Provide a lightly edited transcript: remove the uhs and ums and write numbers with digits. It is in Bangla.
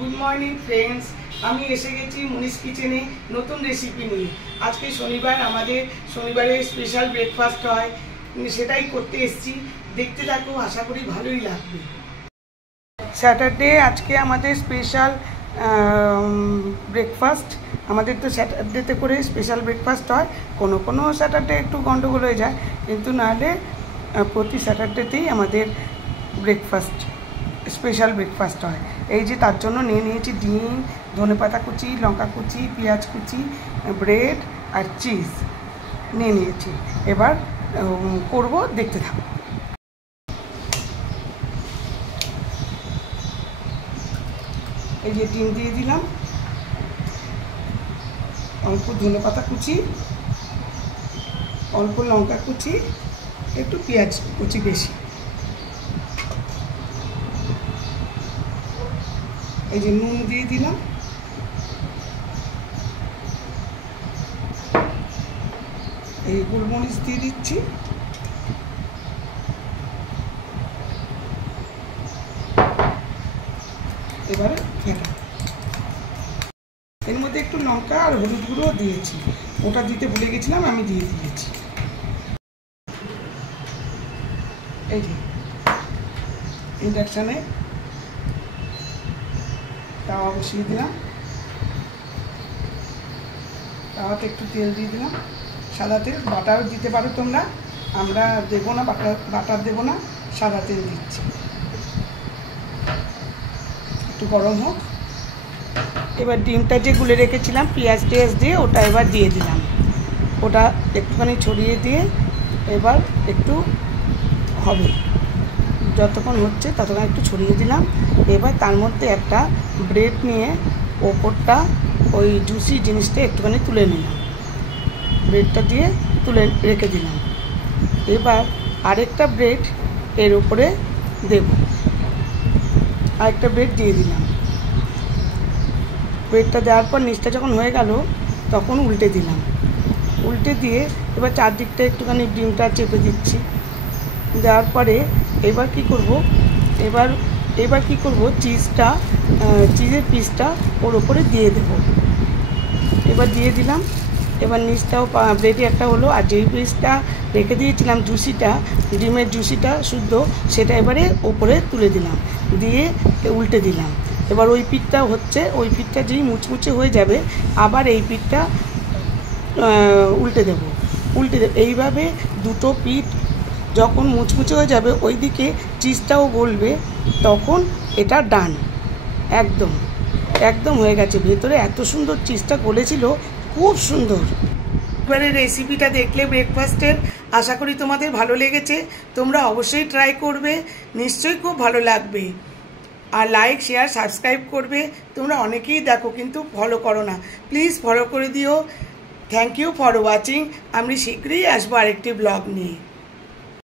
गुड मर्निंग फ्रेंड्स আমি এসে গেছি মনীষ কিচেনে নতুন রেসিপি নিয়ে। আজকে শনিবার, আমাদের শনিবারে স্পেশাল ব্রেকফাস্ট হয়, সেটাই করতে এসেছি। দেখতে থাকো, আশা করি ভালোই লাগবে। স্যাটারডে আজকে আমাদের স্পেশাল ব্রেকফাস্ট। আমাদের তো স্যাটারডেতে করে স্পেশাল ব্রেকফাস্ট হয়, কোনো কোনো স্যাটারডে একটু গন্ডগোল হয়ে যায়, কিন্তু নাহলে প্রতি স্যাটারডেতেই আমাদের ব্রেকফাস্ট স্পেশাল ব্রেকফাস্ট হয়। এই যে তার জন্য নিয়ে নিয়েছি ডিম, ধনেপাতা কুচি, লঙ্কা কুচি, পেঁয়াজ কুচি, ব্রেড আর চিজ নিয়ে নিয়েছি। এবার করব, দেখতে থাকো। এই যে ডিম দিয়ে দিলাম, অল্প ধনেপাতা কুচি, অল্প লঙ্কা কুচি, একটু পেঁয়াজ কুচি বেশি, এই যে নুন দিয়ে দিলাম, এই গোলমরিচ দিয়ে দিচ্ছি, এবারে ফেলা। এর মধ্যে একটু লঙ্কা আর হলুদ গুঁড়ো দিয়েছি, ওটা দিতে ভুলে গেছিলাম, আমি দিয়ে দিয়েছি। এই যে ইন্ডাকশানে তাওয়া বসিয়ে দিলাম, তাওয়াতে একটু তেল দিয়ে দিলাম, সাদা তেল, বাটার দিতে পারো তোমরা, আমরা দেবো না, বাটার দেবো না, সাদা তেল দিচ্ছি। একটু গরম হোক। এবার ডিমটা যে গুলে রেখেছিলাম পেঁয়াজ টেয়াজ দিয়ে, ওটা এবার দিয়ে দিলাম, ওটা একটুখানি ছড়িয়ে দিয়ে এবার একটু হবে, যতক্ষণ হচ্ছে ততক্ষণ একটু ছড়িয়ে দিলাম। এবার তার মধ্যে একটা ব্রেড নিয়ে ওপরটা ওই জুসি জিনিসটা একটুখানি তুলে নিলাম, ব্রেডটা দিয়ে তুলে রেখে দিলাম। এবার আরেকটা ব্রেড এর উপরে দেব, আরেকটা ব্রেড দিয়ে দিলাম। ব্রেডটা দেওয়ার পর নিচটা যখন হয়ে গেল তখন উল্টে দিলাম, উল্টে দিয়ে এবার চারদিকটা একটুখানি ডিমটা চেপে দিচ্ছি। দেওয়ার পরে এবার কি করব, এবার কি করব, চিজের পিসটা ওর ওপরে দিয়ে দেব। এবার দিয়ে দিলাম, এবার নিচটাও ব্রেডে একটা হলো, আর যেই পিসটা রেখে দিয়েছিলাম জুসিটা, ডিমের জুসিটা শুদ্ধ, সেটা এবারে ওপরে তুলে দিলাম, দিয়ে উল্টে দিলাম। এবার ওই পিঠটা হচ্ছে, ওই পিঠটা যেই মুচমুচে হয়ে যাবে আবার এই পিঠটা উল্টে দেব। এইভাবে দুটো পিঠ যখন মুচমুচে হয়ে যাবে, ওইদিকে চিজটাও গলবে, তখন এটা ডান। একদম একদম হয়ে গেছে, ভেতরে এত সুন্দর চিজটা গলেছিল, খুব সুন্দর। এবারে রেসিপিটা দেখলে ব্রেকফাস্টের, আশা করি তোমাদের ভালো লেগেছে। তোমরা অবশ্যই ট্রাই করবে, নিশ্চয়ই খুব ভালো লাগবে। আর লাইক, শেয়ার, সাবস্ক্রাইব করবে। তোমরা অনেকেই দেখো কিন্তু ফলো করো না, প্লিজ ফলো করে দিও। Thank you for watching. আমি শীঘ্রই আসবো আরেকটি ব্লগ নিয়ে।